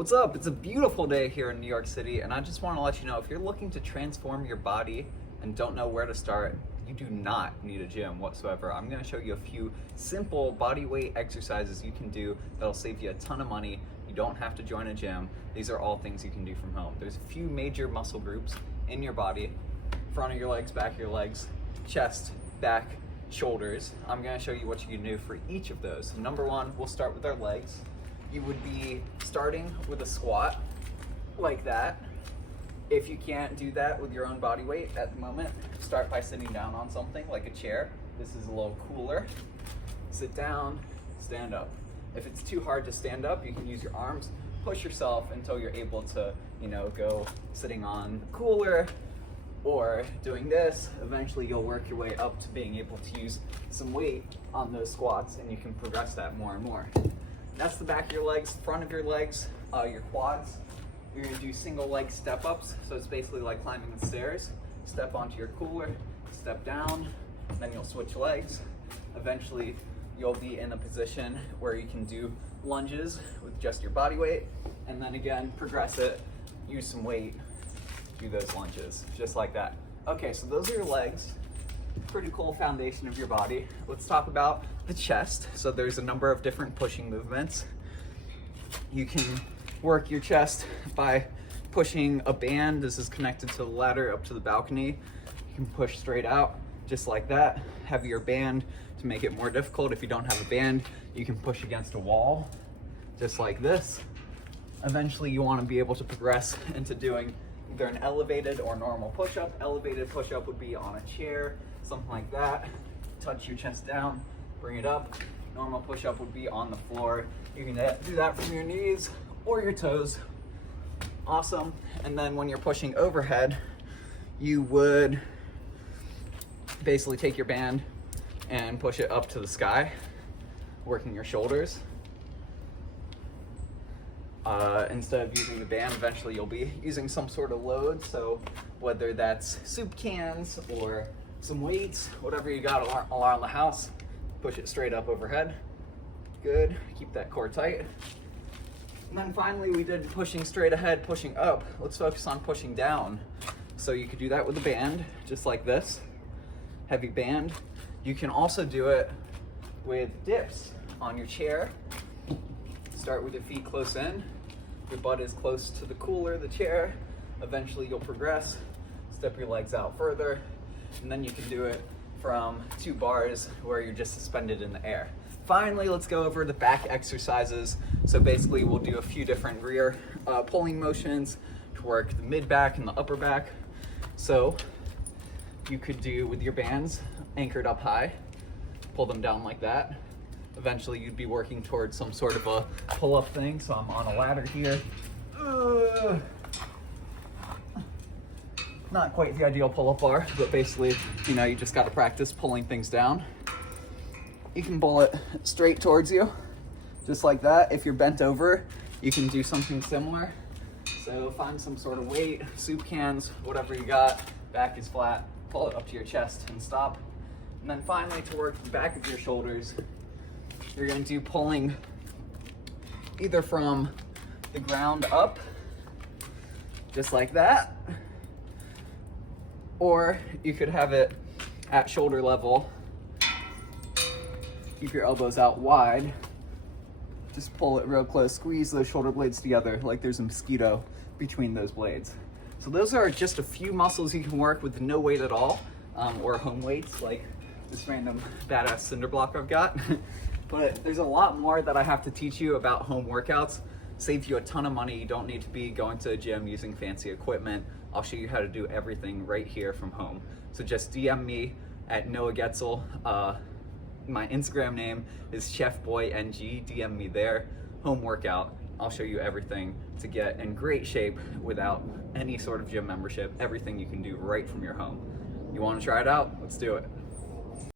What's up? It's a beautiful day here in New York City, and I just want to let you know, if you're looking to transform your body and don't know where to start, you do not need a gym whatsoever. I'm going to show you a few simple body weight exercises you can do that'll save you a ton of money. You don't have to join a gym. These are all things you can do from home. There's a few major muscle groups in your body: front of your legs, back of your legs, chest, back, shoulders. I'm going to show you what you can do for each of those. Number one, we'll start with our legs. You would be starting with a squat like that. If you can't do that with your own body weight at the moment, start by sitting down on something like a chair. This is a little cooler. Sit down, stand up. If it's too hard to stand up, you can use your arms, push yourself until you're able to, go sitting on the cooler or doing this. Eventually you'll work your way up to being able to use some weight on those squats, and you can progress that more and more. That's the back of your legs. Front of your legs, your quads. You're gonna do single leg step ups. So it's basically like climbing the stairs. Step onto your cooler, step down, then you'll switch legs. Eventually you'll be in a position where you can do lunges with just your body weight, and then again, progress it, use some weight, do those lunges, just like that. Okay, so those are your legs. Pretty cool foundation of your body. Let's talk about the chest. So there's a number of different pushing movements. You can work your chest by pushing a band. This is connected to the ladder up to the balcony. You can push straight out just like that. Have your band to make it more difficult. If you don't have a band, you can push against a wall just like this. Eventually you want to be able to progress into doing either an elevated or normal push-up. Elevated push-up would be on a chair, something like that. Touch your chest down, bring it up. Normal push-up would be on the floor. You can do that from your knees or your toes. Awesome. And then when you're pushing overhead, you would basically take your band and push it up to the sky, working your shoulders. Instead of using the band, eventually you'll be using some sort of load. So whether that's soup cans or some weights, whatever you got around the house, push it straight up overhead. Good, keep that core tight. And then finally we did pushing straight ahead, pushing up. Let's focus on pushing down. So you could do that with a band, just like this, heavy band. You can also do it with dips on your chair. Start with your feet close in. Your butt is close to the cooler, the chair. Eventually you'll progress, step your legs out further, and then you can do it from 2 bars where you're just suspended in the air. Finally, let's go over the back exercises. So basically we'll do a few different rear pulling motions to work the mid back and the upper back. So you could do with your bands anchored up high, pull them down like that. Eventually you'd be working towards some sort of a pull-up thing. So I'm on a ladder here. Not quite the ideal pull-up bar, but basically, you just got to practice pulling things down. You can pull it straight towards you, just like that. If you're bent over, you can do something similar. So find some sort of weight, soup cans, whatever you got. Back is flat, pull it up to your chest and stop. And then finally, to work the back of your shoulders, you're going to do pulling either from the ground up, just like that, or you could have it at shoulder level. Keep your elbows out wide. Just pull it real close. Squeeze those shoulder blades together like there's a mosquito between those blades. So those are just a few muscles you can work with no weight at all, or home weights like this random badass cinder block I've got. But there's a lot more that I have to teach you about home workouts. Saves you a ton of money. You don't need to be going to a gym using fancy equipment. I'll show you how to do everything right here from home. So just DM me at Noah Goetzel. My Instagram name is ChefBoyNG. DM me there. Home workout. I'll show you everything to get in great shape without any sort of gym membership. Everything you can do right from your home. You want to try it out? Let's do it.